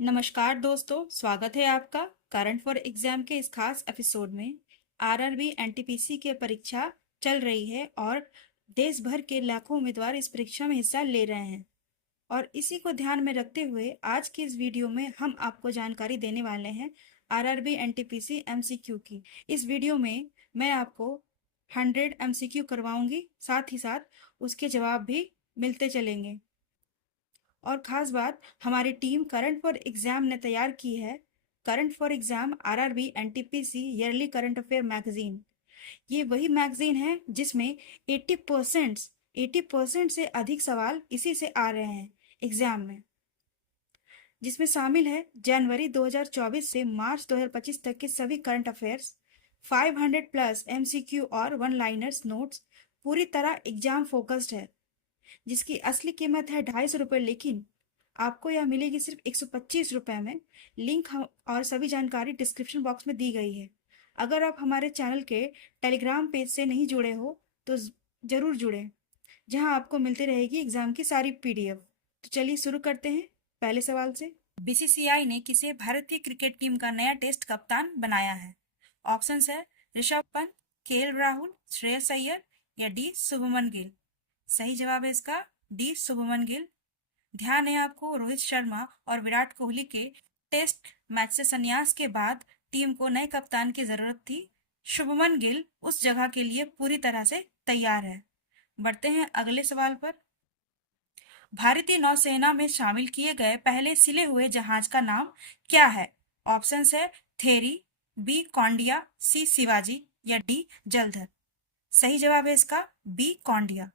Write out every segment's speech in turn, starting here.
नमस्कार दोस्तों, स्वागत है आपका करंट फॉर एग्जाम के इस खास एपिसोड में। आरआरबी एनटीपीसी की परीक्षा चल रही है और देश भर के लाखों उम्मीदवार इस परीक्षा में हिस्सा ले रहे हैं। और इसी को ध्यान में रखते हुए आज की इस वीडियो में हम आपको जानकारी देने वाले हैं आरआरबी एनटीपीसी एमसीक्यू की। इस वीडियो में मैं आपको 100 एमसीक्यू करवाऊंगी, साथ ही साथ उसके जवाब भी मिलते चलेंगे। और खास बात, हमारी टीम करंट फॉर एग्जाम ने तैयार की है current for exam RRB NTPC yearly current affair magazine. ये वही मैगजीन है जिसमें 80% से अधिक सवाल इसी से आ रहे हैं एग्जाम में, जिसमें शामिल है जनवरी 2024 से मार्च 2025 तक के सभी करंट अफेयर्स, 500 प्लस एमसीक्यू और वन लाइनर्स नोट्स। पूरी तरह एग्जाम फोकस्ड है, जिसकी असली कीमत है ₹250, लेकिन आपको यह मिलेगी सिर्फ ₹125 में। लिंक और सभी जानकारी डिस्क्रिप्शन बॉक्स में दी गई है। अगर आप हमारे चैनल के टेलीग्राम पेज से नहीं जुड़े हो तो जरूर जुड़ें, जहां आपको मिलती रहेगी एग्जाम की सारी पीडीएफ। तो चलिए शुरू करते हैं पहले सवाल से। बीसीसीआई ने किसे भारतीय क्रिकेट टीम का नया टेस्ट कप्तान बनाया है? ऑप्शंस है ऋषभ पंत, केएल राहुल, श्रेयस अय्यर या डी शुभमन गिल। सही जवाब है इसका डी शुभमन गिल। ध्यान है आपको, रोहित शर्मा और विराट कोहली के टेस्ट मैच से संन्यास के बाद टीम को नए कप्तान की जरूरत थी। शुभमन गिल उस जगह के लिए पूरी तरह से तैयार है। बढ़ते हैं अगले सवाल पर। भारतीय नौसेना में शामिल किए गए पहले सिले हुए जहाज का नाम क्या है? ऑप्शंस है थेरी, बी कौंडिया, सी शिवाजी या डी जलधर। सही जवाब है इसका बी कौंडिया।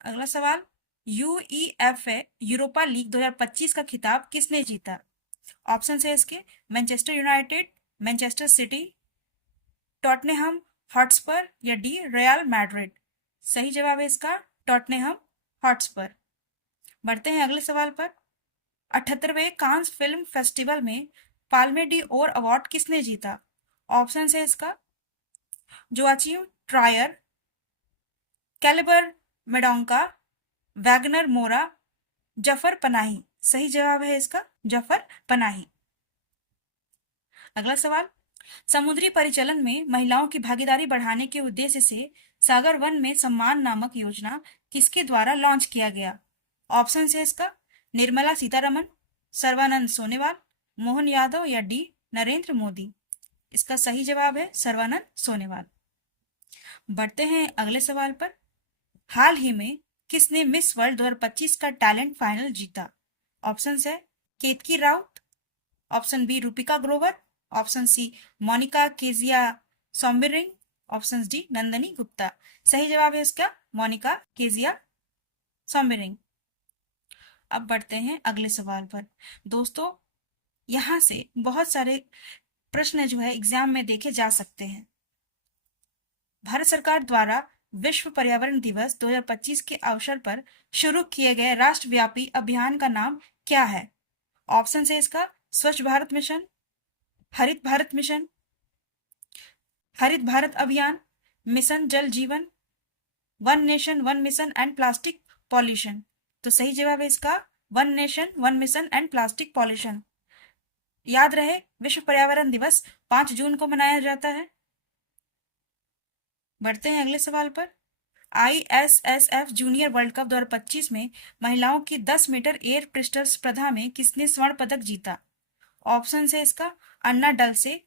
अगला सवाल, यूईएफए यूरोपा लीग 2025 का खिताब किसने जीता? ऑप्शन है इसके Manchester United, Manchester city, Tottenham Hotspur या डी रियल मैड्रिड। सही जवाब है इसका टॉटनहम हॉटस्पर। बढ़ते हैं अगले सवाल पर। 78वें कांस फिल्म फेस्टिवल में पाल्मे डी ओर अवार्ड किसने जीता? ऑप्शन है इसका जोआचिम ट्रायर, कैलिबर मेडोंका, वैगनर मोरा, जफर पनाही। सही जवाब है इसका जफर पनाही। अगला सवाल, समुद्री परिचालन में महिलाओं की भागीदारी बढ़ाने के उद्देश्य से सागर वन में सम्मान नामक योजना किसके द्वारा लॉन्च किया गया? ऑप्शन है इसका निर्मला सीतारमन, सर्बानंद सोनेवाल, मोहन यादव या डी नरेंद्र मोदी। इसका सही जवाब है सर्बानंद सोनेवाल। बढ़ते हैं अगले सवाल पर। हाल ही में किसने मिस वर्ल्ड 2025 का टैलेंट फाइनल जीता? ऑप्शन है Ketaki Raut, option B Rupika Grover, option C Monika Kezia Sawmbiring, option D Nandini Gupta. सही जवाब है इसका मोनिका केजिया सौम्बिरिंग। अब बढ़ते हैं अगले सवाल पर। दोस्तों, यहाँ से बहुत सारे प्रश्न जो है एग्जाम में देखे जा सकते हैं। भारत सरकार द्वारा विश्व पर्यावरण दिवस 2025 के अवसर पर शुरू किए गए राष्ट्रव्यापी अभियान का नाम क्या है? ऑप्शन है इसका स्वच्छ भारत मिशन, हरित भारत मिशन, हरित भारत अभियान, मिशन जल जीवन, one nation one mission and plastic pollution. तो सही जवाब है इसका one nation one mission and plastic pollution. याद रहे, विश्व पर्यावरण दिवस 5 जून को मनाया जाता है। बढ़ते हैं अगले सवाल पर। ISSF जूनियर वर्ल्ड कप 2025 में महिलाओं की 10 मीटर एयर पिस्टल स्पर्धा में किसने स्वर्ण पदक जीता? ऑप्शन है इसका अन्ना डलसे,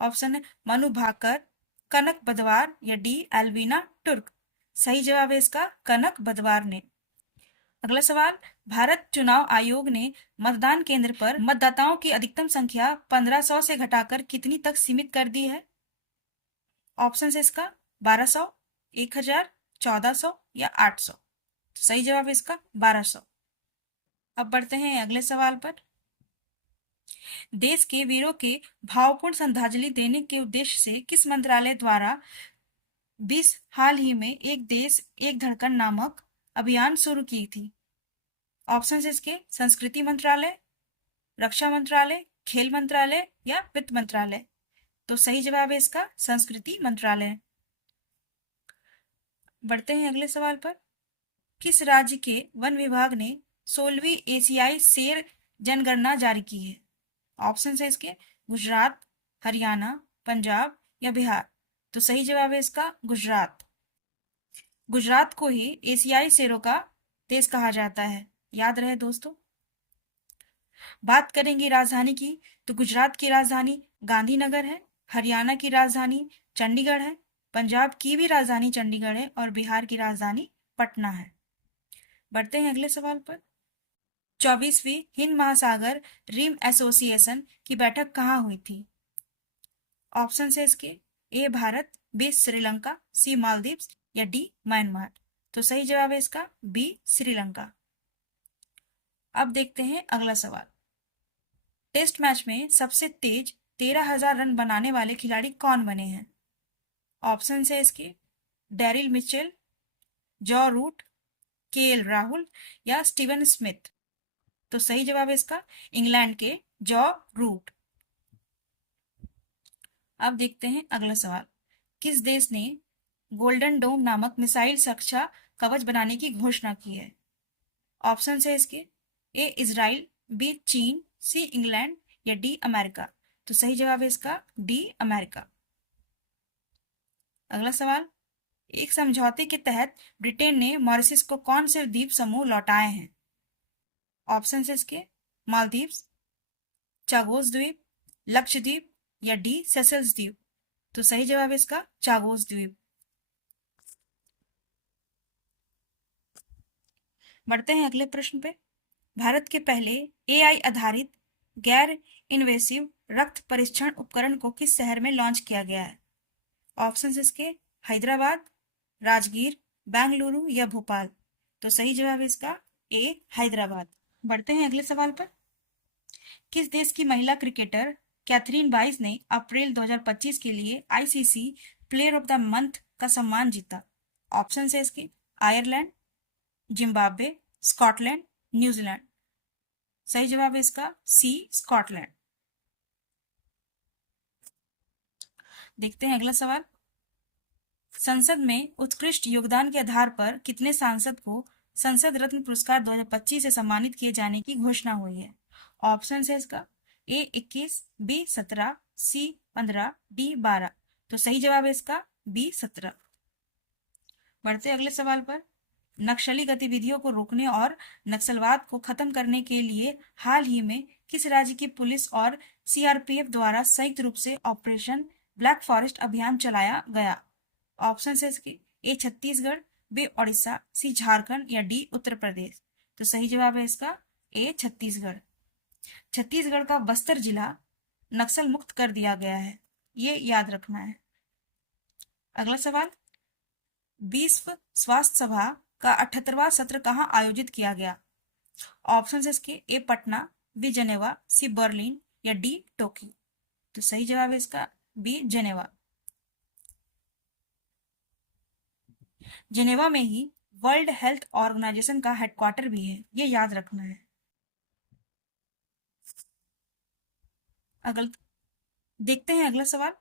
ऑप्शन है मनु भाकर, कनक बदवार या डी एल्विना टुर्क। सही जवाब है इसका कनक बदवार ने। अगला सवाल, भारत चुनाव आयोग ने मतदान केंद्र पर मतदाताओं की अधिकतम संख्या 1500 से घटाकर कितनी तक सीमित कर दी है? ऑप्शन है इसका 1200, 1000, 1400 या 800। सही जवाब है इसका 1200। अब बढ़ते हैं अगले सवाल पर। देश के वीरों के भावपूर्ण श्रद्धांजलि देने के उद्देश्य से किस मंत्रालय द्वारा 20 हाल ही में एक देश एक धड़कन नामक अभियान शुरू की थी? ऑप्शन है इसके संस्कृति मंत्रालय, रक्षा मंत्रालय, खेल मंत्रालय या वित्त मंत्रालय। तो सही जवाब है इसका संस्कृति मंत्रालय। बढ़ते हैं अगले सवाल पर। किस राज्य के वन विभाग ने 16वीं एशियाई शेर जनगणना जारी की है? ऑप्शन है इसके गुजरात, हरियाणा, पंजाब या बिहार। तो सही जवाब है इसका गुजरात। गुजरात को ही एशियाई शेरों का देश कहा जाता है, याद रहे दोस्तों। बात करेंगे राजधानी की, तो गुजरात की राजधानी गांधीनगर है, हरियाणा की राजधानी चंडीगढ़ है, पंजाब की भी राजधानी चंडीगढ़ है और बिहार की राजधानी पटना है। बढ़ते हैं अगले सवाल पर। 24वीं हिंद महासागर रिम एसोसिएशन की बैठक कहाँ हुई थी? ऑप्शन है इसके ए भारत, बी श्रीलंका, सी मालदीव्स या डी म्यांमार। तो सही जवाब है इसका बी श्रीलंका। अब देखते हैं अगला सवाल। टेस्ट मैच में सबसे तेज 13,000 रन बनाने वाले खिलाड़ी कौन बने हैं? ऑप्शन है इसके Daryl Mitchell, Joe Root, KL Rahul या स्टीवन स्मिथ। तो सही जवाब है इसका इंग्लैंड के जॉ रूट। अब देखते हैं अगला सवाल। किस देश ने गोल्डन डोम नामक मिसाइल सुरक्षा कवच बनाने की घोषणा की है? ऑप्शन है इसके ए इजराइल, बी चीन, सी इंग्लैंड या डी अमेरिका। तो सही जवाब है इसका डी अमेरिका। अगला सवाल। एक समझौते के तहत ब्रिटेन ने मॉरिशस को कौन से द्वीप समूह लौटाए हैं? ऑप्शन है इसके मालदीव्स, चागोस द्वीप, लक्षद्वीप या डी सेशल्स द्वीप। तो सही जवाब है इसका चागोस द्वीप। बढ़ते हैं अगले प्रश्न पे। भारत के पहले एआई आधारित गैर इन्वेसिव रक्त परीक्षण उपकरण को किस शहर में लॉन्च किया गया है? ऑप्शन इसके हैदराबाद, राजगीर, बेंगलुरु या भोपाल। तो सही जवाब है इसका ए हैदराबाद। बढ़ते हैं अगले सवाल पर। किस देश की महिला क्रिकेटर कैथरीन बाइस ने अप्रैल 2025 के लिए ICC player of the month का सम्मान जीता? ऑप्शन है इसके आयरलैंड, जिम्बाब्वे, स्कॉटलैंड, न्यूजीलैंड। सही जवाब है इसका सी स्कॉटलैंड। देखते हैं अगला सवाल। संसद में उत्कृष्ट योगदान के आधार पर कितने सांसद को संसद रत्न पुरस्कार 2025 से सम्मानित किए जाने की घोषणा हुई है? ऑप्शन है इसका ए 21, बी 17, सी 15, डी 12। तो सही जवाब है इसका बी 17। बढ़ते अगले सवाल पर। नक्सली गतिविधियों को रोकने और नक्सलवाद को खत्म करने के लिए हाल ही में किस राज्य की पुलिस और सीआरपीएफ द्वारा संयुक्त रूप से ऑपरेशन ब्लैक फॉरेस्ट अभियान चलाया गया? ऑप्शन है इसके ए छत्तीसगढ़, बी ओडिशा, सी झारखंड या डी उत्तर प्रदेश। तो सही जवाब है इसका ए छत्तीसगढ़। छत्तीसगढ़ का बस्तर जिला नक्सल मुक्त कर दिया गया है, ये याद रखना है। अगला सवाल। विश्व स्वास्थ्य सभा का 78वां सत्र कहाँ आयोजित किया गया? ऑप्शन है इसके ए पटना, बी जेनेवा, सी बर्लिन या डी टोक्यो। तो सही जवाब है इसका बी जेनेवा। जेनेवा में ही वर्ल्ड हेल्थ ऑर्गेनाइजेशन का हेडक्वार्टर भी है, ये याद रखना है। अगल देखते हैं अगला सवाल।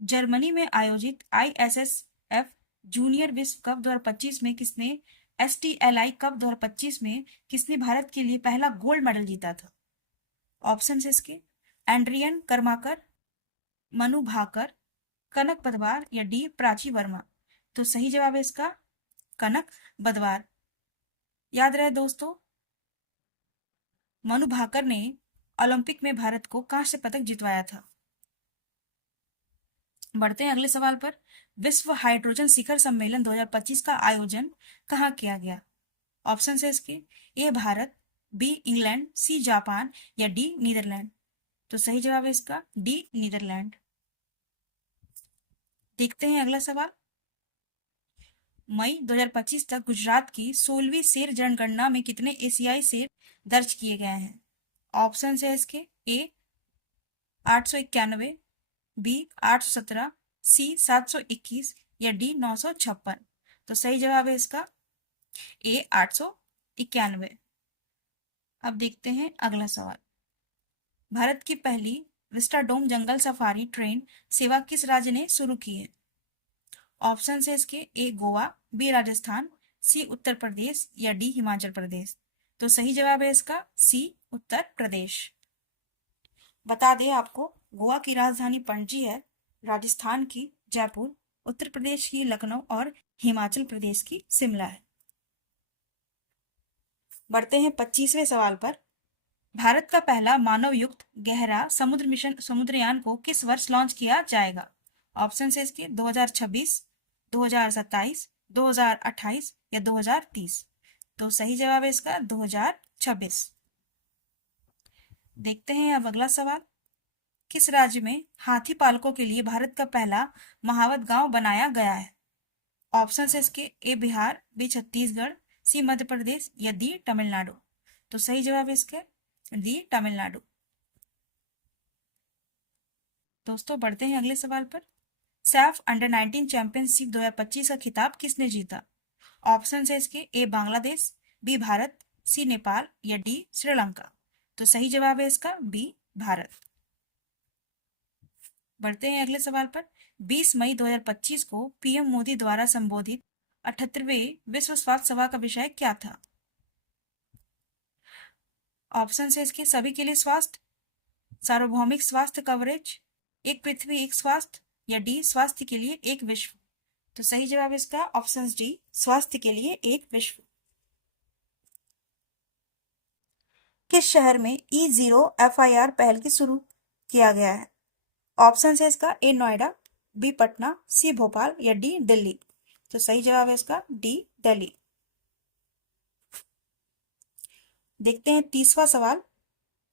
जर्मनी में आयोजित आईएसएसएफ जूनियर विश्व कप 2025 में किसने एसटीएलआई कप 2025 में किसने भारत के लिए पहला गोल्ड मेडल जीता था? ऑप्शन है इसके एंड्रियन कर्माकर, मनु भाकर, कनक बदवार या डी प्राची वर्मा। तो सही जवाब है इसका कनक बदवार। याद रहे दोस्तों, मनु भाकर ने ओलंपिक में भारत को कांस्य पदक जितवाया था। बढ़ते हैं अगले सवाल पर। विश्व हाइड्रोजन शिखर सम्मेलन 2025 का आयोजन कहाँ किया गया? ऑप्शन है इसके A Bharat, B England, C Japan या डी नीदरलैंड। तो सही जवाब है इसका डी नीदरलैंड। देखते हैं अगला सवाल। मई 2025 तक गुजरात की 16वीं शेर जनगणना में कितने एशियाई शेर दर्ज किए गए हैं? ऑप्शन है इसके ए 891, बी 817, सी 721 या डी 956। तो सही जवाब है इसका ए 891। अब देखते हैं अगला सवाल। भारत की पहली विस्टाडोम जंगल सफारी ट्रेन सेवा किस राज्य ने शुरू की है? ऑप्शन है इसके ए गोवा, बी राजस्थान, सी उत्तर प्रदेश या डी हिमाचल प्रदेश। तो सही जवाब है इसका सी उत्तर प्रदेश। बता दें आपको, गोवा की राजधानी पणजी है, राजस्थान की जयपुर, उत्तर प्रदेश की लखनऊ और हिमाचल प्रदेश की शिमला है। बढ़ते हैं 25वें सवाल पर। भारत का पहला मानव युक्त गहरा समुद्रयान को किस वर्ष लॉन्च किया जाएगा? ऑप्शन है इसके 2026, 2027, 2028 या 2030। तो सही जवाब है इसका 2026। देखते हैं अब अगला सवाल। किस राज्य में हाथी पालकों के लिए भारत का पहला महावत गांव बनाया गया है? ऑप्शन है इसके ए बिहार, बी छत्तीसगढ़, सी मध्य प्रदेश या डी तमिलनाडु। तो सही जवाब है इसके डी तमिलनाडु। दोस्तों बढ़ते हैं अगले सवाल पर। सैफ अंडर 19 चैंपियनशिप 2025 का खिताब किसने जीता? ऑप्शन है इसके ए बांग्लादेश, बी भारत, सी नेपाल या डी श्रीलंका। तो सही जवाब है इसका बी भारत। बढ़ते हैं अगले सवाल पर। 20 मई 2025 को पीएम मोदी द्वारा संबोधित 78वें विश्व स्वास्थ्य सभा का विषय क्या था? ऑप्शन है इसके सभी के लिए स्वास्थ्य, सार्वभौमिक स्वास्थ्य कवरेज, एक पृथ्वी एक स्वास्थ्य या डी स्वास्थ्य के लिए एक विश्व। तो सही जवाब इसका ऑप्शन डी स्वास्थ्य के लिए एक विश्व। किस शहर में E0 FIR पहल की शुरू किया गया है? ऑप्शन है इसका ए नोएडा, बी पटना, सी भोपाल या डी दिल्ली। तो सही जवाब है इसका डी दिल्ली। देखते हैं 30वां सवाल।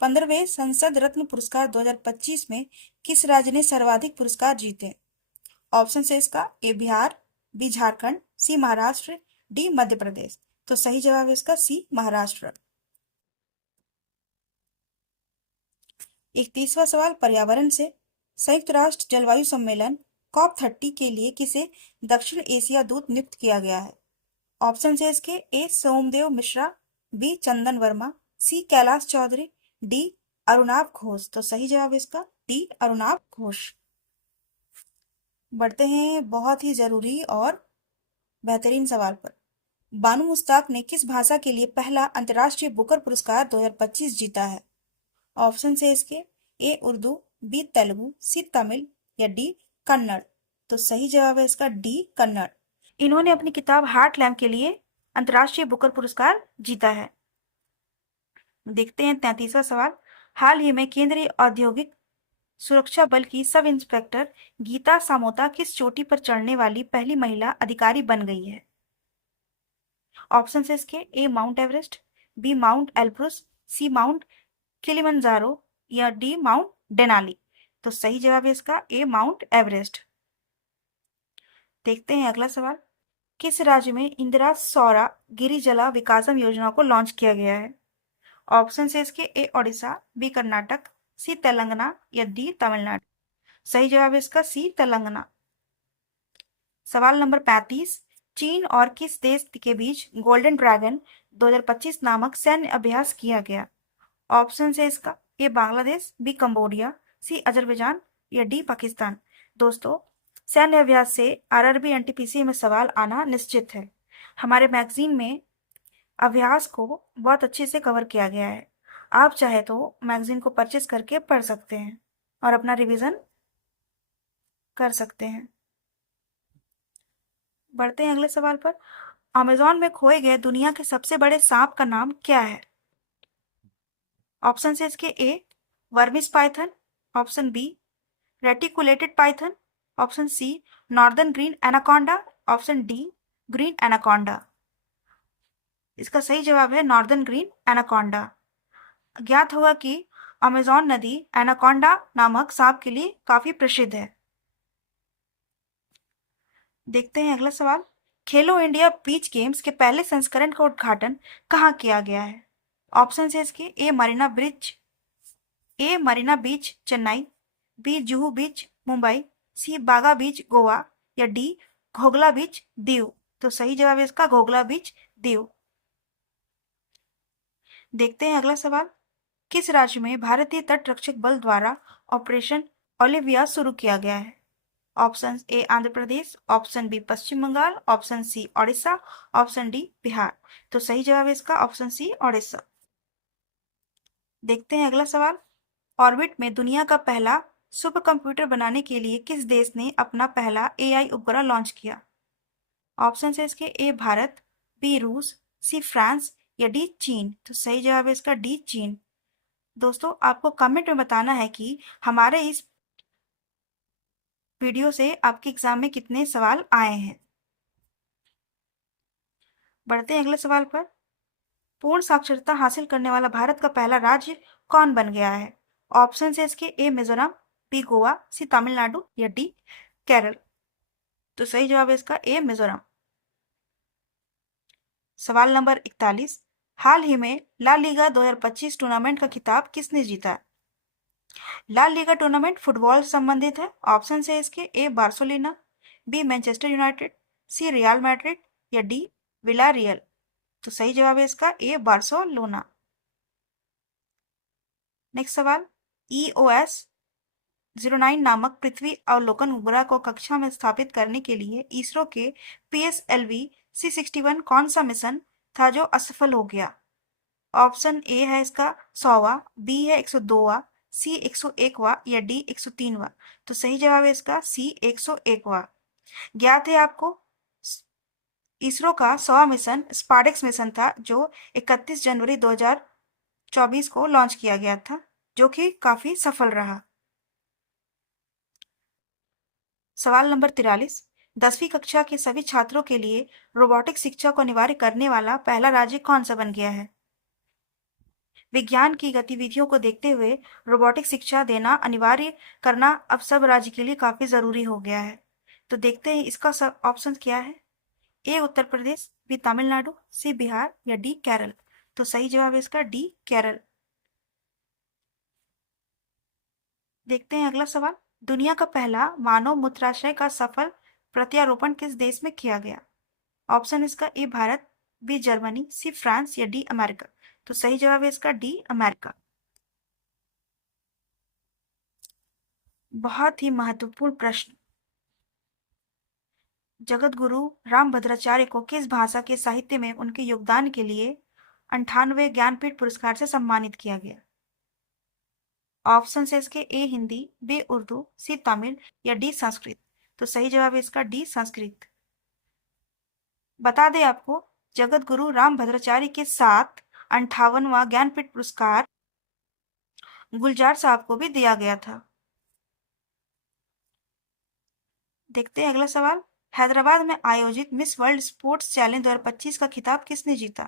15वें संसद रत्न पुरस्कार 2025 में किस राज्य ने सर्वाधिक पुरस्कार जीते? ऑप्शन है इसका ए बिहार, बी झारखंड, सी महाराष्ट्र, डी मध्य प्रदेश। तो सही जवाब है इसका सी महाराष्ट्र। 31वां सवाल पर्यावरण से। संयुक्त राष्ट्र जलवायु सम्मेलन COP30 के लिए किसे दक्षिण एशिया दूत नियुक्त किया गया है? ऑप्शन है इसके ए सोमदेव मिश्रा, बी चंदन वर्मा, सी कैलाश चौधरी, डी अरुणाभ घोष। तो सही जवाब इसका डी अरुणाभ घोष। बढ़ते हैं बहुत ही जरूरी और बेहतरीन सवाल पर। बानू मुश्ताक ने किस भाषा के लिए पहला अंतर्राष्ट्रीय बुकर पुरस्कार 2025 जीता है? ऑप्शन है इसके ए उर्दू, बी तेलुगु, सी तमिल या डी कन्नड़। तो सही जवाब है इसका डी कन्नड़। इन्होंने अपनी किताब हार्ट लैम्प के लिए अंतर्राष्ट्रीय बुकर पुरस्कार जीता है। देखते हैं 33वां सवाल। हाल ही में केंद्रीय औद्योगिक सुरक्षा बल की सब इंस्पेक्टर गीता सामोता किस चोटी पर चढ़ने वाली पहली महिला अधिकारी बन गई है? ऑप्शन है इसके A Mount Everest, B Mount Elbrus, C Mount Kilimanjaro या डी माउंट डेनाली। तो सही जवाब है इसका ए माउंट एवरेस्ट। देखते हैं अगला सवाल। किस राज्य में इंदिरा सौरा गिरिजला विकासम योजना को लॉन्च किया गया है? ऑप्शन है इसके ए ओडिशा, बी कर्नाटक, सी तेलंगाना या डी तमिलनाडु। सही जवाब है इसका सी तेलंगाना। सवाल नंबर 35। चीन और किस देश के बीच गोल्डन ड्रैगन 2025 नामक सैन्य अभ्यास किया गया? ऑप्शन है इसका ए बांग्लादेश, बी कंबोडिया, सी अजरबैजान या डी पाकिस्तान। दोस्तों सैन्य अभ्यास से RRB NTPC में सवाल आना निश्चित है। हमारे मैगजीन में अभ्यास को बहुत अच्छे से कवर किया गया है। आप चाहे तो मैगजीन को परचेस करके पढ़ सकते हैं और अपना रिवीजन कर सकते हैं। बढ़ते हैं अगले सवाल पर। अमेजोन में खोए गए दुनिया के सबसे बड़े सांप का नाम क्या है? ऑप्शन है इसके A Burmese python, option B reticulated python, option C northern green anaconda, option D green anaconda. इसका सही जवाब है नॉर्दर्न ग्रीन एनाकोंडा। ज्ञात होगा कि अमेजोन नदी एनाकोंडा नामक सांप के लिए काफी प्रसिद्ध है। देखते हैं अगला सवाल। खेलो इंडिया बीच गेम्स के पहले संस्करण का उद्घाटन कहाँ किया गया है? ऑप्शन है इसके ए मरीना बीच चेन्नई, बी जुहू बीच मुंबई, सी बागा बीच गोवा या डी घोगला बीच दीव। तो सही जवाब है इसका घोगला बीच दीव। देखते हैं अगला सवाल। किस राज्य में भारतीय तट रक्षक बल द्वारा ऑपरेशन ओलिविया शुरू किया गया है? Option A Andhra Pradesh, option B Paschim Bangal, option C Odisha, option D Bihar. तो सही जवाब है इसका ऑप्शन सी ओडिशा। देखते हैं अगला सवाल। ऑर्बिट में दुनिया का पहला सुपर कंप्यूटर बनाने के लिए किस देश ने अपना पहला एआई उपग्रह लॉन्च किया? ऑप्शन है इसके ए भारत, बी रूस, सी फ्रांस या डी चीन। तो सही जवाब है इसका डी चीन। दोस्तों, आपको कमेंट में बताना है कि हमारे इस वीडियो से आपके एग्जाम में कितने सवाल आए हैं। बढ़ते हैं अगले सवाल पर। पूर्ण साक्षरता हासिल करने वाला भारत का पहला राज्य कौन बन गया है? ऑप्शन है इसके ए मिजोरम, बी गोवा, सी तमिलनाडु या डी केरल। तो सही जवाब है इसका ए मिजोरम। सवाल नंबर 41। हाल ही में ला लीगा 2025 टूर्नामेंट का खिताब किसने जीता? ला लीगा टूर्नामेंट फुटबॉल से संबंधित है। ऑप्शन है इसके ए बार्सिलोना, बी मैनचेस्टर यूनाइटेड, सी रियल मैड्रिड या डी विलारियल। तो सही जवाब है इसका ए बार्सिलोना। नेक्स्ट सवाल। EOS 09 नामक पृथ्वी अवलोकन उपग्रह को कक्षा में स्थापित करने के लिए इसरो के PSLV C61 कौन सा मिशन था जो असफल हो गया? ऑप्शन ए है इसका 100वां, बी है 102वां, सी 101वां या डी 103वां। तो सही जवाब है इसका सी 101वां। ज्ञात है आपको इसरो का 100वां मिशन स्पार्डेक्स मिशन था जो 31 जनवरी 2024 को लॉन्च किया गया था, जो कि काफी सफल रहा। सवाल नंबर 43। 10वीं कक्षा के सभी छात्रों के लिए रोबोटिक शिक्षा को अनिवार्य करने वाला पहला राज्य कौन सा बन गया है? विज्ञान की गतिविधियों को देखते हुए रोबोटिक शिक्षा देना अनिवार्य करना अब सब राज्य के लिए काफी जरूरी हो गया है। तो देखते हैं इसका सब ऑप्शन क्या है। ए उत्तर प्रदेश, बी तमिलनाडु, सी बिहार या डी केरल। तो सही जवाब है इसका डी केरल। देखते हैं अगला सवाल। दुनिया का पहला मानव मूत्राशय का सफल प्रत्यारोपण किस देश में किया गया? ऑप्शन इसका A Bharat, B Germany, C France या डी अमेरिका। तो सही जवाब है इसका डी अमेरिका। बहुत ही महत्वपूर्ण प्रश्न। जगत गुरु रामभद्राचार्य को किस भाषा के साहित्य में उनके योगदान के लिए 98वें ज्ञानपीठ पुरस्कार से सम्मानित किया गया? ऑप्शन है इसके ए हिंदी, बी उर्दू, सी तमिल या डी संस्कृत। तो सही जवाब है इसका डी संस्कृत। बता दें आपको, जगत गुरु रामभद्राचार्य के साथ 58वां ज्ञानपीठ पुरस्कार गुलजार साहब को भी दिया गया था। देखते हैं अगला सवाल। हैदराबाद में आयोजित मिस वर्ल्ड स्पोर्ट्स चैलेंज 2025 का खिताब किसने जीता?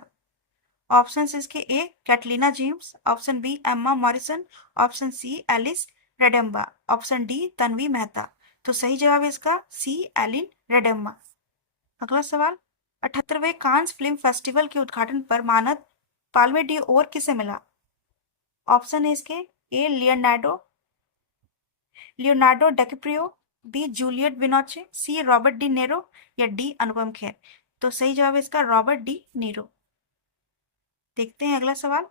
ऑप्शन इसके A Catalina James, option B Emma Morrison, option C Alice Redemba, option D Tanvi Mehta. तो सही जवाब है इसका सी एलिन रेडेम्बा। अगला सवाल। 78वें कांस फिल्म फेस्टिवल के उद्घाटन पर मानद पाल्मे डी ओर किसे मिला? ऑप्शन है इसके A Leonardo DiCaprio, B Juliette Binoche, C Robert De Niro या डी अनुपम खेर। तो सही जवाब है इसका रॉबर्ट डी नीरो। देखते हैं अगला सवाल।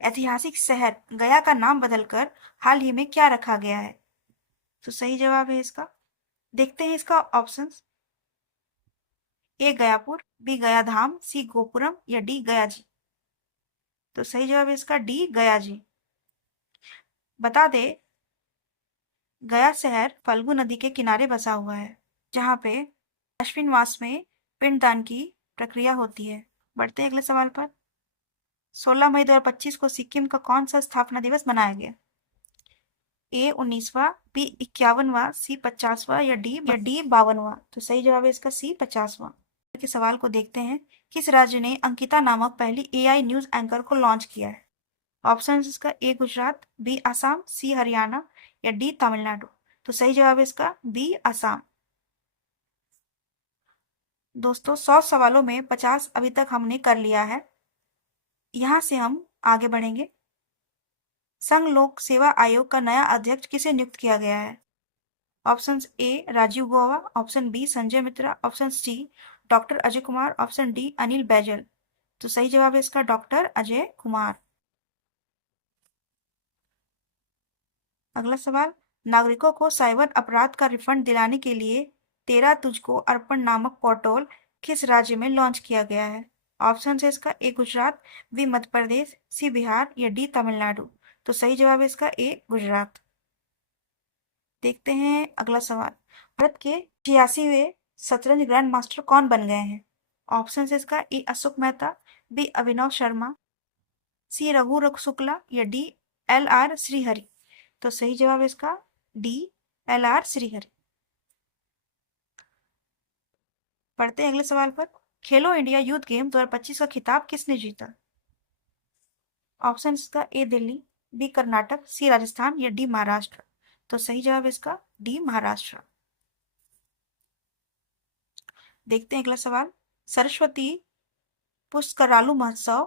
ऐतिहासिक शहर गया का नाम बदलकर हाल ही में क्या रखा गया है? तो सही जवाब है इसका, देखते हैं इसका ऑप्शंस। ए गयापुर, बी गया धाम, सी गोपुरम या डी गया जी। तो सही जवाब है इसका डी गया जी। बता दे, गया शहर फल्गु नदी के किनारे बसा हुआ है, जहाँ पे अश्विन मास में पिंडदान की प्रक्रिया होती है। बढ़ते हैं अगले सवाल पर। 16 मई 2025 को सिक्किम का कौन सा स्थापना दिवस मनाया गया? ए 19वां, बी 51वां, सी 50वां या डी 52वां। तो सही जवाब है इसका सी 50वां। के सवाल को देखते हैं। किस राज्य ने अंकिता नामक पहली एआई न्यूज एंकर को लॉन्च किया है? ऑप्शन इसका ए गुजरात, बी असम, सी हरियाणा या डी तमिलनाडु। तो सही जवाब है इसका बी असम। दोस्तों, 100 सवालों में 50 अभी तक हमने कर लिया है। यहाँ से हम आगे बढ़ेंगे। संघ लोक सेवा आयोग का नया अध्यक्ष किसे नियुक्त किया गया है? Option A Rajiv Gauba, option B Sanjay Mitra, option C doctor Ajay Kumar, option D Anil Baijal. तो सही जवाब है इसका डॉक्टर अजय कुमार। अगला सवाल। नागरिकों को साइबर अपराध का रिफंड दिलाने के लिए तेरा तुझको अर्पण नामक पोर्टल किस राज्य में लॉन्च किया गया है? ऑप्शन है इसका ए गुजरात, बी मध्य प्रदेश, सी बिहार या डी तमिलनाडु। तो सही जवाब है इसका ए गुजरात। देखते हैं अगला सवाल। भारत के 86वें शतरंज ग्रैंड मास्टर कौन बन गए हैं? ऑप्शन है इसका ए अशोक मेहता, बी अभिनव शर्मा, सी रघु शुक्ला या डी एल आर श्रीहरि। तो सही जवाब है इसका डी एल आर श्रीहरि। पढ़ते हैं अगले सवाल पर। खेलो इंडिया यूथ गेम 2025 का खिताब किसने जीता? ऑप्शन इसका ए दिल्ली, बी कर्नाटक, सी राजस्थान या डी महाराष्ट्र। तो सही जवाब है इसका डी महाराष्ट्र। देखते हैं अगला सवाल। सरस्वती पुष्करालु महोत्सव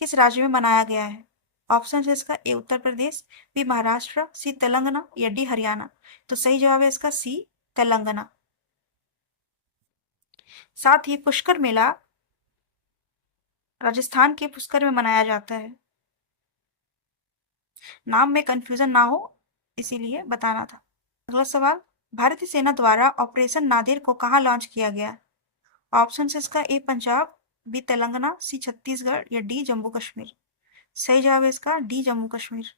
किस राज्य में मनाया गया है? ऑप्शन है इसका ए उत्तर प्रदेश, बी महाराष्ट्र, सी तेलंगाना या डी हरियाणा। तो सही जवाब है इसका सी तेलंगाना। साथ ही पुष्कर मेला राजस्थान के पुष्कर में मनाया जाता है। नाम में कंफ्यूजन ना हो इसीलिए बताना था। अगला सवाल। भारतीय सेना द्वारा ऑपरेशन नादिर को कहाँ लॉन्च किया गया? ऑप्शन है इसका ए पंजाब, बी तेलंगाना, सी छत्तीसगढ़ या डी जम्मू कश्मीर। सही जवाब है इसका डी जम्मू कश्मीर।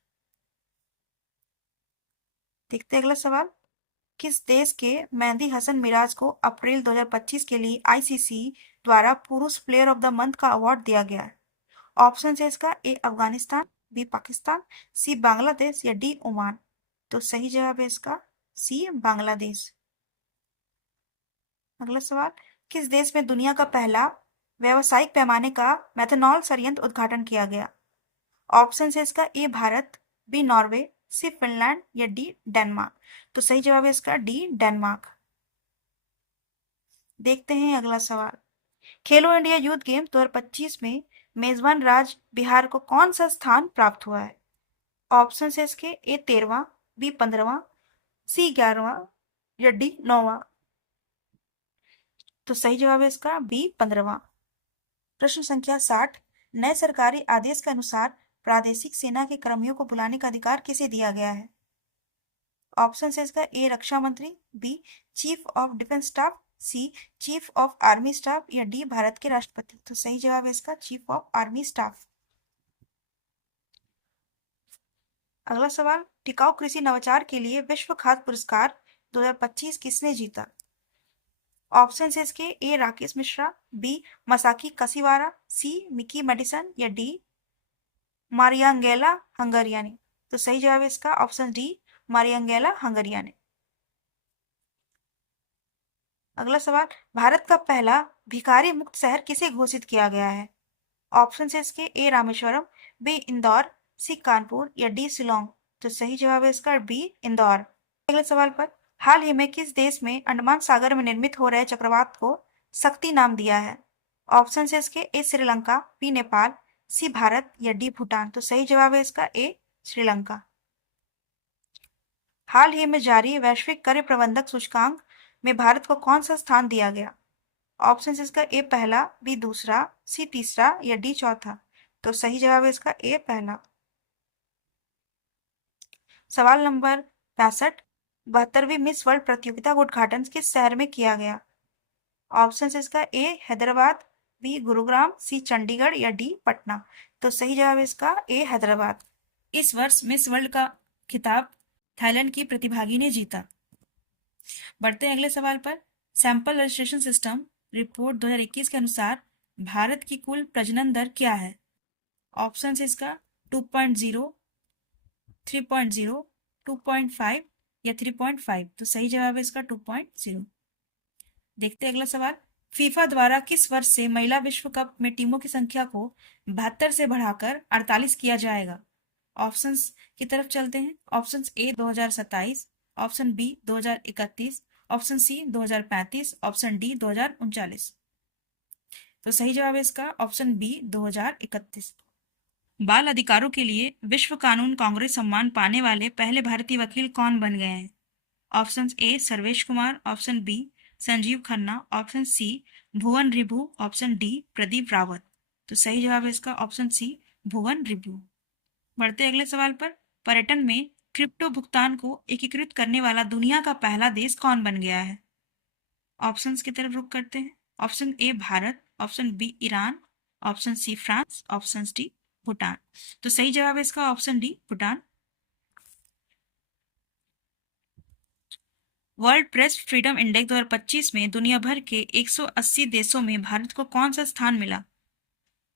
देखते हैं अगला सवाल। किस देश के मेहदी हसन मिराज को अप्रैल 2025 के लिए आईसीसी द्वारा पुरुष प्लेयर ऑफ द मंथ का अवार्ड दिया गया है? ऑप्शन है इसका ए अफगानिस्तान, बी पाकिस्तान, सी बांग्लादेश या डी ओमान। तो सही जवाब है इसका सी बांग्लादेश। अगला सवाल। किस देश में दुनिया का पहला व्यावसायिक पैमाने का मेथनॉल संयंत्र उद्घाटन किया गया? ऑप्शन है इसका A Bharat, B Norway, C Finland या डी डेनमार्क। तो सही जवाब है इसका डी डेनमार्क। देखते हैं अगला सवाल। खेलो इंडिया यूथ गेम 2025 में मेजबान राज्य बिहार को कौन सा स्थान प्राप्त हुआ है? ऑप्शन है इसके ए 13वां, बी 15वां, सी 11वां या डी 9वां। तो सही जवाब है इसका बी 15वां। प्रश्न संख्या 60। नए सरकारी आदेश के अनुसार प्रादेशिक सेना के कर्मियों को बुलाने का अधिकार किसे दिया गया है? ऑप्शन है इसका ए रक्षा मंत्री, B chief of defence staff, C chief of army staff या डी भारत के राष्ट्रपति। तो सही जवाब है इसका चीफ ऑफ आर्मी स्टाफ। अगला सवाल। टिकाऊ कृषि नवाचार के लिए विश्व खाद्य पुरस्कार 2025 किसने जीता? ऑप्शन है इसके ए राकेश मिश्रा, बी मसाकी कसीवारा, सी मिकी मेडिसन या डी मारियांगेला हंगरियानी। तो सही जवाब है इसका ऑप्शन डी मारियांगेला हंगरियानी। अगला सवाल। भारत का पहला भिखारी मुक्त शहर किसे घोषित किया गया है? ऑप्शन है इसके ए रामेश्वरम, बी इंदौर, सी कानपुर या डी शिलोंग। तो सही जवाब है इसका बी इंदौर। अगले सवाल पर। हाल ही में किस देश में अंडमान सागर में निर्मित हो रहे चक्रवात को शक्ति नाम दिया है? ऑप्शन है इसके ए श्रीलंका, बी नेपाल, सी भारत या डी भूटान। तो सही जवाब है इसका ए श्रीलंका। हाल ही में जारी वैश्विक कार्य प्रबंधक सूचकांक में भारत को कौन सा स्थान दिया गया? ऑप्शन इसका ए पहला, बी दूसरा, सी तीसरा या डी चौथा। तो सही जवाब है इसका ए पहला। सवाल नंबर 65। 72वीं मिस वर्ल्ड प्रतियोगिता का उद्घाटन किस शहर में किया गया? ऑप्शन इसका ए हैदराबाद, बी गुरुग्राम, सी चंडीगढ़ या डी पटना। तो सही जवाब है इसका ए हैदराबाद। इस वर्ष मिस वर्ल्ड का खिताब थाईलैंड की प्रतिभागी ने जीता। बढ़ते हैं अगले सवाल पर। सैंपल रजिस्ट्रेशन सिस्टम रिपोर्ट 2021 के अनुसार भारत की कुल प्रजनन दर क्या है? ऑप्शन है इसका 2.0, 3.0, 2.5 या 3.5। तो सही जवाब है इसका 2.0। देखते हैं अगला सवाल। फीफा द्वारा किस वर्ष से महिला विश्व कप में टीमों की संख्या को 72 से बढ़ाकर 48 किया जाएगा? ऑप्शंस की तरफ चलते हैं। Option A 2027, option B 2031, option C 2035, option D 2039। तो सही जवाब है इसका ऑप्शन बी 2031। बाल अधिकारों के लिए विश्व कानून कांग्रेस सम्मान पाने वाले पहले भारतीय वकील कौन बन गए हैं? Option A Sarvesh Kumar, option B Sanjiv Khanna, option C Bhuvan Ribhu, option D Pradeep Rawat. तो सही जवाब है इसका ऑप्शन सी भुवन रिभु। बढ़ते अगले सवाल पर। पर्यटन में क्रिप्टो भुगतान को एकीकृत करने वाला दुनिया का पहला देश कौन बन गया है? ऑप्शंस की तरफ रुख करते हैं। Option A Bharat, option B Iran, option C France, option D Bhutan. तो सही जवाब है इसका option D Bhutan. World press freedom index 2025 में दुनिया भर के 180 देशों में भारत को कौन सा स्थान मिला?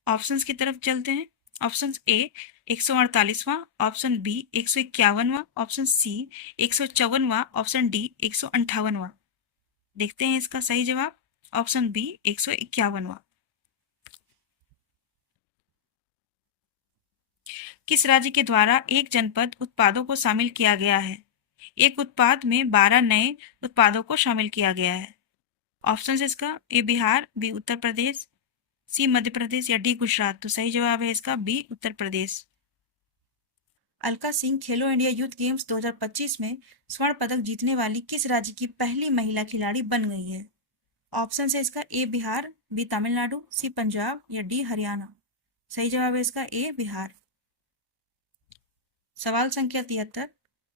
ऑप्शंस की तरफ चलते हैं। ऑप्शन ए 148वां, ऑप्शन बी 151वां, ऑप्शन सी 154वां, ऑप्शन डी 158वां। देखते हैं इसका सही जवाब। ऑप्शन बी 151वां। किस राज्य के द्वारा एक जनपद उत्पादों को शामिल किया गया है? एक उत्पाद में 12 नए उत्पादों को शामिल किया गया है। ऑप्शन इसका ए बिहार, बी उत्तर प्रदेश, सी मध्य प्रदेश या डी गुजरात। तो सही जवाब है इसका बी उत्तर प्रदेश। अलका सिंह खेलो इंडिया यूथ गेम्स 2025 में स्वर्ण पदक जीतने वाली किस राज्य की पहली महिला खिलाड़ी बन गई है? ऑप्शन है इसका ए बिहार, बी तमिलनाडु, सी पंजाब या डी हरियाणा। सही जवाब है इसका ए बिहार। सवाल संख्या 73।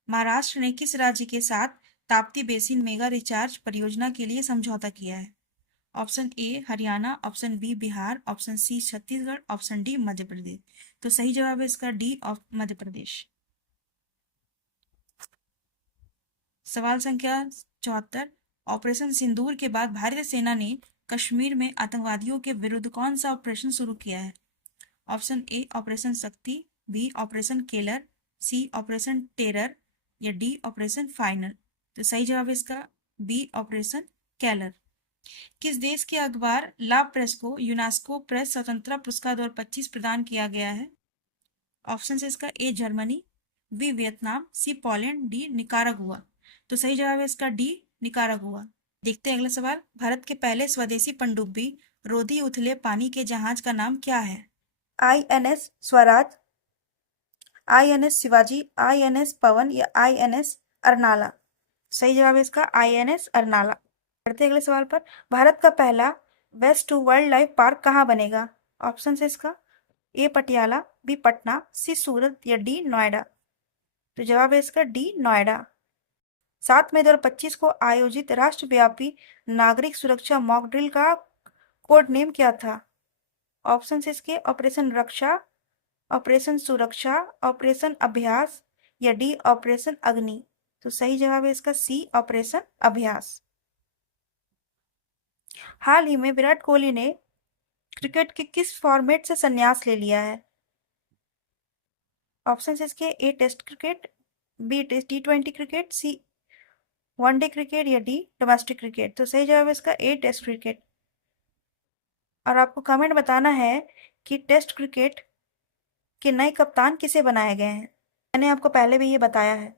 महाराष्ट्र ने किस राज्य के साथ ताप्ती बेसिन मेगा रिचार्ज परियोजना के लिए समझौता किया है? Option A Haryana, option B Bihar, option C Chhattisgarh, option D Madhya Pradesh. तो सही जवाब है इसका डी मध्य प्रदेश। सवाल संख्या 74। ऑपरेशन सिंदूर के बाद भारतीय सेना ने कश्मीर में आतंकवादियों के विरुद्ध कौन सा ऑपरेशन शुरू किया है? ऑप्शन ए ऑपरेशन शक्ति, बी ऑपरेशन केलर, सी ऑपरेशन टेरर या डी ऑपरेशन फाइनल। तो सही जवाब है इसका बी ऑपरेशन केलर। किस देश के अखबार ला प्रेस को यूनेस्को प्रेस स्वतंत्रता पुरस्कार 2025 प्रदान किया गया है? ऑप्शन है इसका A Germany, B Vietnam, C Poland, D Nicaragua. तो सही जवाब है इसका डी निकारागुआ। देखते हैं अगला सवाल। भारत के पहले स्वदेशी पनडुब्बी रोधी उथले पानी के जहाज का नाम क्या है? INS Swaraj, INS Shivaji, INS पवन या INS अरनाला। सही जवाब है इसका INS अरनाला। बढ़ते अगले सवाल पर। भारत का पहला waste to wildlife park कहाँ बनेगा? ऑप्शन है इसका A Patiala, B Patna, C Surat या डी नोएडा। तो जवाब है इसका डी नोएडा। 7 मई 2025 को आयोजित राष्ट्रव्यापी नागरिक सुरक्षा मॉक ड्रिल का कोड नेम क्या था? ऑप्शन इसके ऑपरेशन रक्षा, ऑपरेशन सुरक्षा, ऑपरेशन अभ्यास या डी ऑपरेशन अग्नि। तो सही जवाब है इसका सी ऑपरेशन अभ्यास। हाल ही में विराट कोहली ने क्रिकेट के किस फॉर्मेट से संन्यास ले लिया है? ऑप्शन इसके A test cricket, B T20 cricket, C one day cricket या डी डोमेस्टिक क्रिकेट। तो सही जवाब है इसका ए टेस्ट क्रिकेट। और आपको कमेंट बताना है कि टेस्ट क्रिकेट के नए कप्तान किसे बनाए गए हैं। मैंने आपको पहले भी ये बताया है।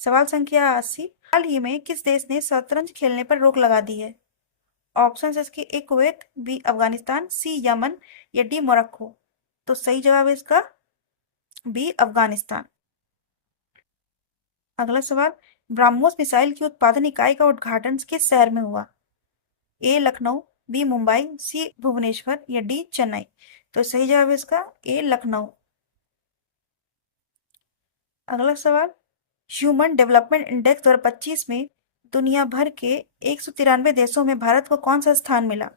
सवाल संख्या 80। हाल ही में किस देश ने शतरंज खेलने पर रोक लगा दी है? ऑप्शन इसके ए कुवैत, बी अफगानिस्तान, सी यमन या डी मोरक्को। तो सही जवाब है इसका बी अफगानिस्तान। अगला सवाल। ब्रह्मोस मिसाइल की उत्पादन इकाई का उद्घाटन किस शहर में हुआ? ए लखनऊ, बी मुंबई, सी भुवनेश्वर या डी चेन्नई। तो सही जवाब है इसका ए लखनऊ। अगला सवाल। ह्यूमन डेवलपमेंट इंडेक्स 2025 में दुनिया भर के 193 देशों में भारत को कौन सा स्थान मिला?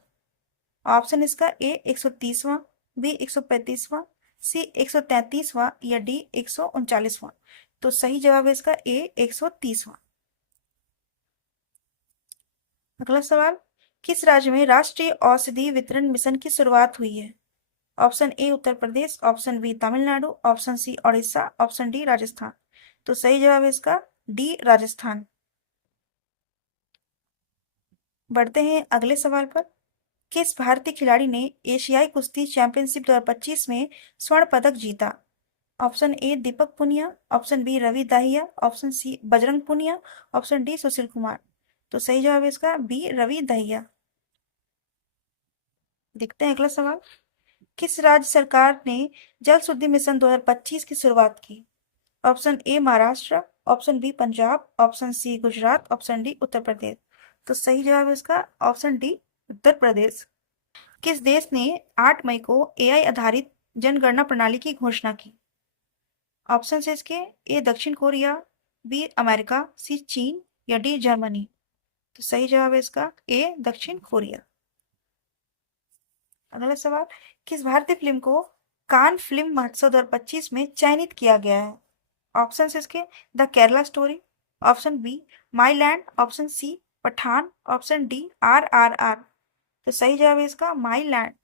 ऑप्शन इसका ए 130वां, बी 135वां, सी 133वां या डी 139वां। तो सही जवाब है इसका ए 130वां। अगला सवाल। किस राज्य में राष्ट्रीय औषधि वितरण मिशन की शुरुआत हुई है? Option A Uttar Pradesh, option B Tamil Nadu, option C Orissa, option D Rajasthan. तो सही जवाब है इसका डी राजस्थान। बढ़ते हैं अगले सवाल पर। किस भारतीय खिलाड़ी ने एशियाई कुश्ती चैंपियनशिप 2025 में स्वर्ण पदक जीता? Option A Deepak Punia, option B Ravi Dahiya, option C Bajrang Punia, option D Sushil Kumar. तो सही जवाब है इसका बी रवि दाहिया। देखते हैं अगला सवाल। किस राज्य सरकार ने जल शुद्धि मिशन 2025 की शुरुआत की? Option A Maharashtra, option B Punjab, option C Gujarat, option D Uttar Pradesh. तो सही जवाब है इसका ऑप्शन डी उत्तर प्रदेश। किस देश ने 8 मई को AI आधारित जनगणना प्रणाली की घोषणा की? ऑप्शन है इसके ए दक्षिण कोरिया, बी अमेरिका, सी चीन या डी जर्मनी। तो सही जवाब है इसका ए दक्षिण कोरिया। अगला सवाल, किस भारतीय फिल्म को कान फिल्म महोत्सव 2025 में चयनित किया गया है? ऑप्शन इसके, the Kerala story, option B my land, option C Pathaan, option D RRR। तो सही जवाब है इसका माई लैंड।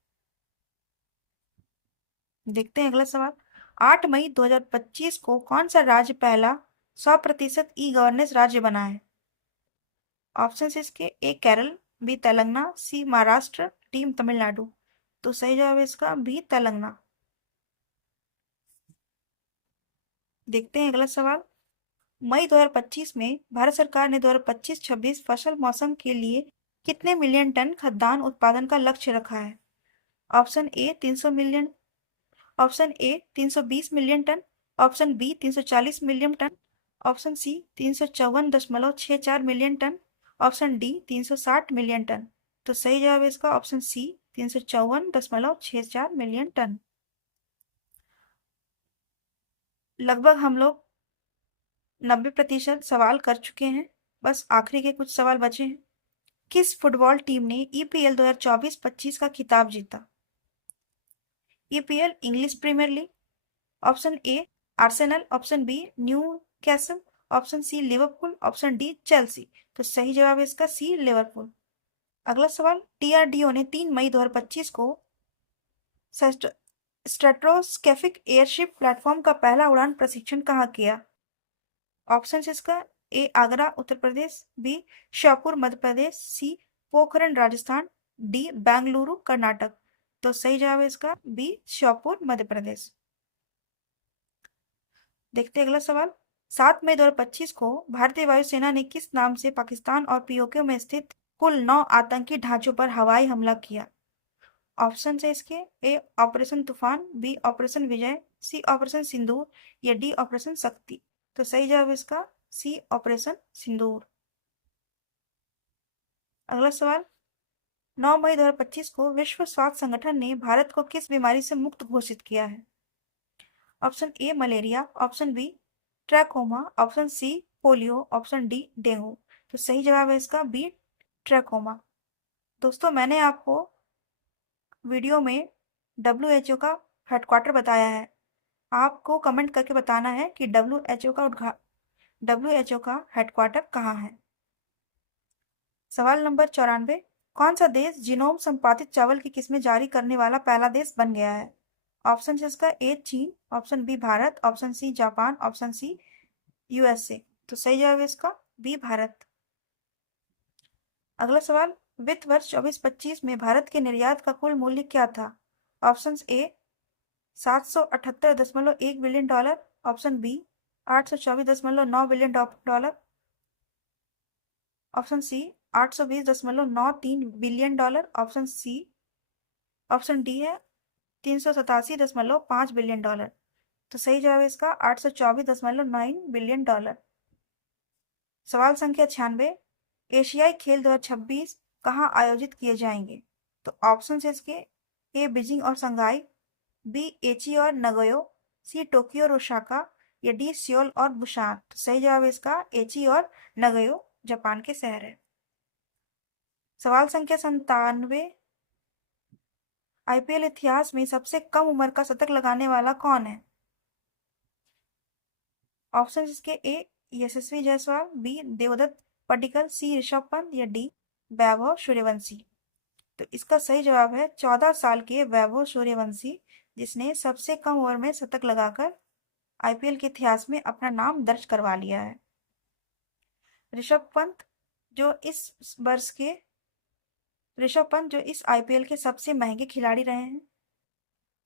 देखते हैं अगला सवाल, 8 मई 2025 को कौन सा राज्य पहला 100% ई गवर्नेंस राज्य बना है? ऑप्शन इसके, ए केरल, बी तेलंगाना, सी महाराष्ट्र, डी तमिलनाडु। तो सही जवाब है इसका बी तेलंगाना। देखते हैं अगला सवाल, मई 2025 में भारत सरकार ने 2025-26 फसल मौसम के लिए कितने मिलियन टन खाद्यान्न उत्पादन का लक्ष्य रखा है? Option A 300 million, option A 320 million ton, option B 340 million ton, option C 354.64 million ton, option D 360 million ton. तो सही जवाब है इसका ऑप्शन सी 354.64 मिलियन टन। लगभग हम लोग 90% सवाल कर चुके हैं, बस आखिरी के कुछ सवाल बचे हैं। किस फुटबॉल टीम ने EPL 2024-25 का खिताब जीता? EPL English Premier League, option A Arsenal, option B Newcastle, option C Liverpool, option D Chelsea. तो सही जवाब है इसका सी लिवरपूल। अगला सवाल, DRDO ने 3 मई 2025 को स्ट्रेटोस्केफिक एयरशिप प्लेटफॉर्म का पहला उड़ान प्रशिक्षण कहाँ किया? ऑप्शन इसका, ए आगरा उत्तर प्रदेश, बी श्योपुर मध्य प्रदेश, सी पोखरण राजस्थान, डी बेंगलुरु कर्नाटक। तो सही जवाब है इसका बी श्योपुर मध्य प्रदेश। देखते हैं अगला सवाल, 7 मई 2025 को भारतीय वायुसेना ने किस नाम से पाकिस्तान और POK में स्थित कुल 9 आतंकी ढांचों पर हवाई हमला किया? ऑप्शन है इसके, ए ऑपरेशन तूफान, बी ऑपरेशन विजय, सी ऑपरेशन सिंदूर या डी ऑपरेशन शक्ति। तो सही जवाब इसका सी ऑपरेशन सिंदूर। अगला सवाल, 9 मई 2025 को विश्व स्वास्थ्य संगठन ने भारत को किस बीमारी से मुक्त घोषित किया है? Option A malaria, option B trachoma, option C polio, option D dengue. तो सही जवाब है इसका बी ट्रैकोमा। दोस्तों, मैंने आपको वीडियो में WHO का हेडक्वार्टर बताया है। आपको कमेंट करके बताना है कि WHO का हेडक्वार्टर कहाँ है। सवाल नंबर 94, कौन सा देश जीनोम संपादित चावल की किस्में जारी करने वाला पहला देश बन गया है? ऑप्शन है इसका, ए चीन, option B Bharat, option C Japan, option C USA। तो सही जवाब है इसका बी भारत। अगला सवाल, वित्त वर्ष 24-25 में भारत के निर्यात का कुल मूल्य क्या था? Option A 778.1 billion dollar, option B 824.9 billion dollar, option C 820.93 billion dollar, option D है 387.5 बिलियन डॉलर। तो सही जवाब है इसका 824.9 बिलियन डॉलर। सवाल संख्या 96, एशियाई खेल 2026 कहाँ आयोजित किए जाएंगे? तो ऑप्शन है इसके, ए बीजिंग और संघाई, बी एची और नगोयो, सी टोक्यो और ओसाका या डी सियोल और बुसान। तो सही जवाब है इसका एची और नगोयो जापान के शहर है। सवाल संख्या 97, IPL इतिहास में सबसे कम उम्र का शतक लगाने वाला कौन है? ऑप्शन इसके, ए यशस्वी जायसवाल, बी देवदत्त पडिक्कल, सी ऋषभ पंत या डी वैभव सूर्यवंशी। तो इसका सही जवाब है 14 साल के वैभव सूर्यवंशी, जिसने सबसे कम उम्र में शतक लगाकर IPL के इतिहास में अपना नाम दर्ज करवा लिया है। ऋषभ पंत जो इस वर्ष के ऋषभ पंत जो इस IPL के सबसे महंगे खिलाड़ी रहे हैं।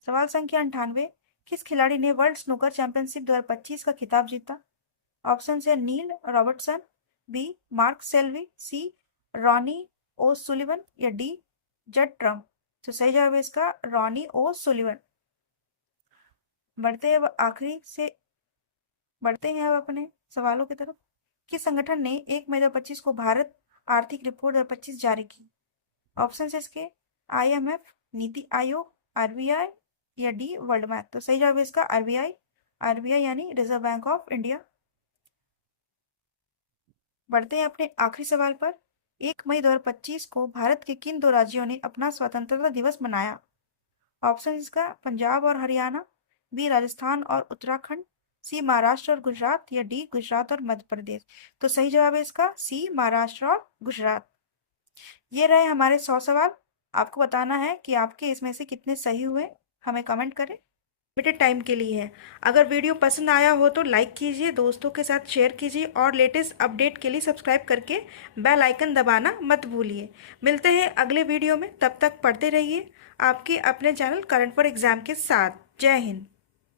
सवाल संख्या 98, किस खिलाड़ी ने वर्ल्ड स्नूकर चैंपियनशिप 2025 का खिताब जीता? ऑप्शन है नील रॉबर्टसन, बी मार्क सेल्वी, सी रॉनी ओ सुलिवन या डी जड ट्रम्प। तो सही जवाब है इसका रॉनी ओ सुलिवन। बढ़ते हैं अब अपने सवालों की तरफ। किस संगठन ने 1 मई 2025 को भारत आर्थिक रिपोर्ट 2025 जारी की? ऑप्शन है इसके, IMF, नीति आयोग, RBI या डी वर्ल्ड बैंक। तो सही जवाब है इसका RBI यानी रिजर्व बैंक ऑफ इंडिया। बढ़ते हैं अपने आखिरी सवाल पर। 1 मई 2025 को भारत के किन दो राज्यों ने अपना स्वतंत्रता दिवस मनाया? ऑप्शन इसका पंजाब और हरियाणा, बी राजस्थान और उत्तराखंड, सी महाराष्ट्र और गुजरात, या डी गुजरात और मध्य प्रदेश। तो सही जवाब है इसका सी महाराष्ट्र और गुजरात। ये रहे हमारे 100 सवाल। आपको बताना है कि आपके इसमें से कितने सही हुए, हमें कमेंट करें। लिमिटेड टाइम के लिए है। अगर वीडियो पसंद आया हो तो लाइक कीजिए, दोस्तों के साथ शेयर कीजिए और लेटेस्ट अपडेट के लिए सब्सक्राइब करके बेल आइकन दबाना मत भूलिए। मिलते हैं अगले वीडियो में, तब तक पढ़ते रहिए आपके अपने चैनल करंट फॉर एग्जाम के साथ। जय हिंद।